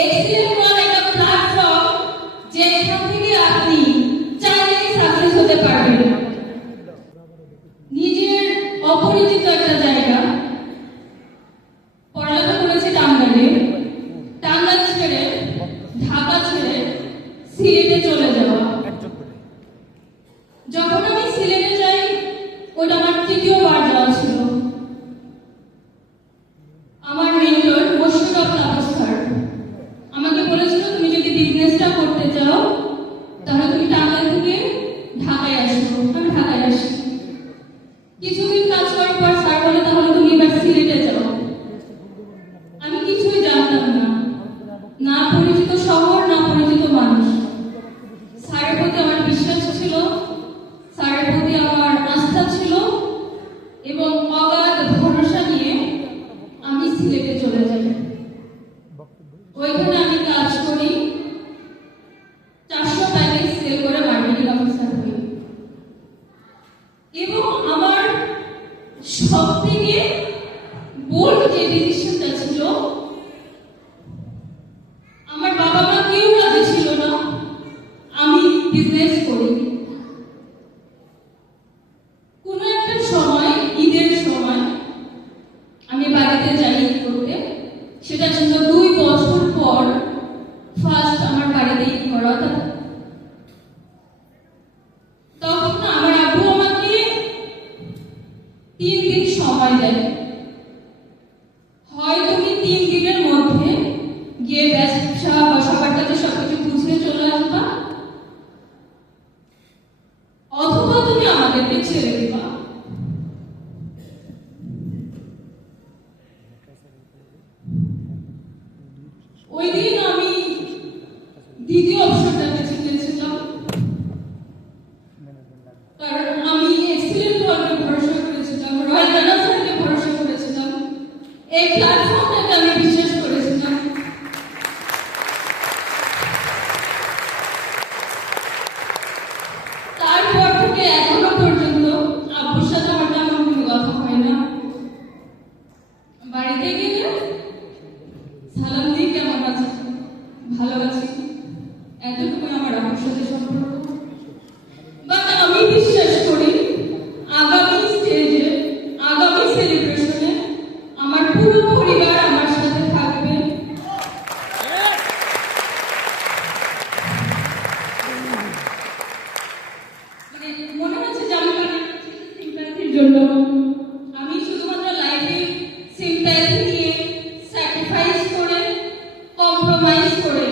Excellent one একটা platform যেখান থেকে আপনি চাইলেই সাকসেস হতে পারবেন। নিজের অপরিচিত একটা জায়গা, পড়ালেখা করেছি টাঙ্গাইলে, টাঙ্গাইল ছেড়ে ঢাকা ছেড়ে সিলেটে চলে যাওয়া। যখন আমি সিলেটে যাই ওটা আমার তৃতীয়বার যাওয়া ছিল। আমার মেন্টর মুশফিকুর রহমান স্যার আমাকে বলেছিল তুমি যদি বিজনেসটা করতে চাও তাহলে তুমি টাঙ্গাইল থেকে ঢাকায় আসো। আমি ঢাকায় আসি। কিছুদিন কাজ করার পর স্যার বলে তাহলে তুমি এবার সিলেটে যাও। আমি কিছুই জানতাম না, না পরিচিত শহর না পরিচিত মানুষ। স্যারের প্রতি আমার বিশ্বাস ছিল, স্যারের প্রতি আমার আস্থা ছিল এবং অগাধ ভরসা নিয়ে আমি সিলেটে চলে যাই। ওইখানে আমি কাজ করি, 400 প্যাকেজ সেল করে মার্কেটিং অফিসার হই। এবং আমার সব থেকে বোল্ড যে ডিসিশনটা ছিল, আমার বাবা মা কেউ রাজি ছিল না আমি বিজনেস করি। কোনো একটা সময়, ঈদের সময় আমি বাড়িতে যাই ঈদ করতে। সেটা ছিল 2 বছর পর ফার্স্ট আমার বাড়িতে ঈদ করা। তখন আমার আব্বু আমাকে 3 দিন সময় দেয়, হয় তুমি 3 দিনের মধ্যে গিয়ে ব্যবসা বা সবার কাছে সবকিছু বুঝিয়ে চলে আসবা, অথবা তুমি আমাদেরকে ছেড়ে দিবা। ওই দিন আমি দ্বিতীয় অপশনটা বেছে নিয়েছিলাম, কারণ আমি এক্সিলেন্ট ওয়ানকে ভরসা করেছিলাম, রয়্যাল ম্যানেজারকে ভরসা করেছিলাম, এই প্ল্যাটফর্মটাকে আমি বিশ্বাস করেছিলাম। তারপর থেকে এখনো পর্যন্ত আব্বুর সাথে আমার তেমন কোনো কথা হয় না। বাড়িতে গেলে সালাম দিয়ে কেমন আছে, ভালো আছি, এতটুকু আমার আব্বুর সাথে সম্পর্ক। বাট আমি বিশ্বাস করি আগামী স্টেজে, আগামী সেলিব্রেশনে আমার পুরো পরিবার আমার সাথে থাকবে। মানে মনে হচ্ছে যে আমি সিম্প্যাথির জন্য, আমি শুধুমাত্র লাইফে সিম্প্যাথি নিয়ে স্যাক্রিফাইস করে, কম্প্রোমাইজ করে